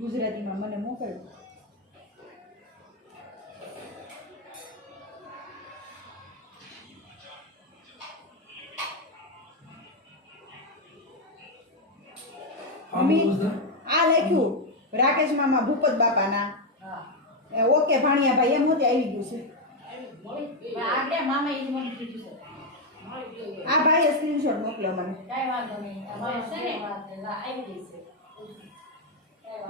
ગુજરાતીમાં મને મોકલ. મમ્મી આ લખ્યું રાકેશ મામા ભૂપત બાપાના. ઓકે ભાણિયાભાઈ એમ હોતે આવી ગયું છે. આગળ મામા એ મને કીધું છે. આ ભાઈએ સ્ક્રીનશોટ મોકલ્યો મને. કાઈ વાંધો નહીં. અમારે છે ને આવી ગઈ છે.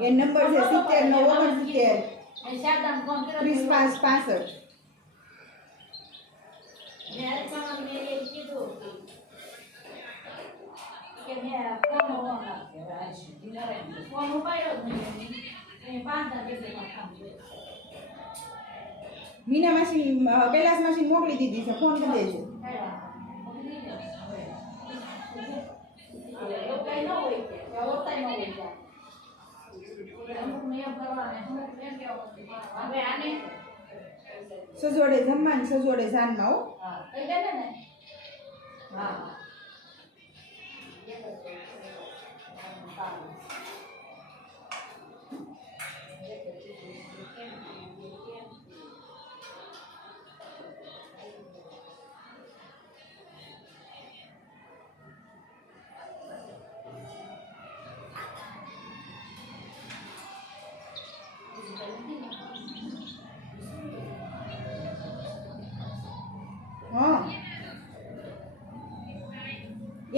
એ નંબર છે 70 એ શારદામ ફોન કર્યો 3565. મેં પણ મેં કીધું કે મેં ફોન ઉપાડ્યો જ નહીં. એ 5 દિવસમાં કામ છે. મીના માસી કૈલાસ માસી મોકલી દીધી છે. ફોન કરી દેજો. સજોડે જમવાનું સજોડે જાનમાં હો. હા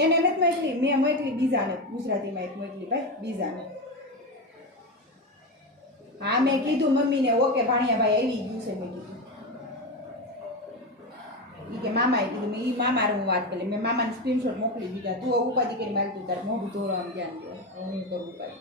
એને નથી મોકલી. મેં મોકલી બીજાને. ગુજરાતીમાં એક મોકલી ભાઈ બીજાને. હા મેં કીધું મમ્મીને ઓકે ભાણિયાભાઈ આવી ગયું છે. મેં કીધું ઈ કે મામાએ કીધું. મેં ઈ મામારે હું વાત કરી. મેં મામાને સ્ક્રીનશોટ મોકલી દીધા. તું ઉપાધિ કરી માગતું તારે મોઢું ધોરવાનું ધ્યાન દે. હું કરું ભાઈ.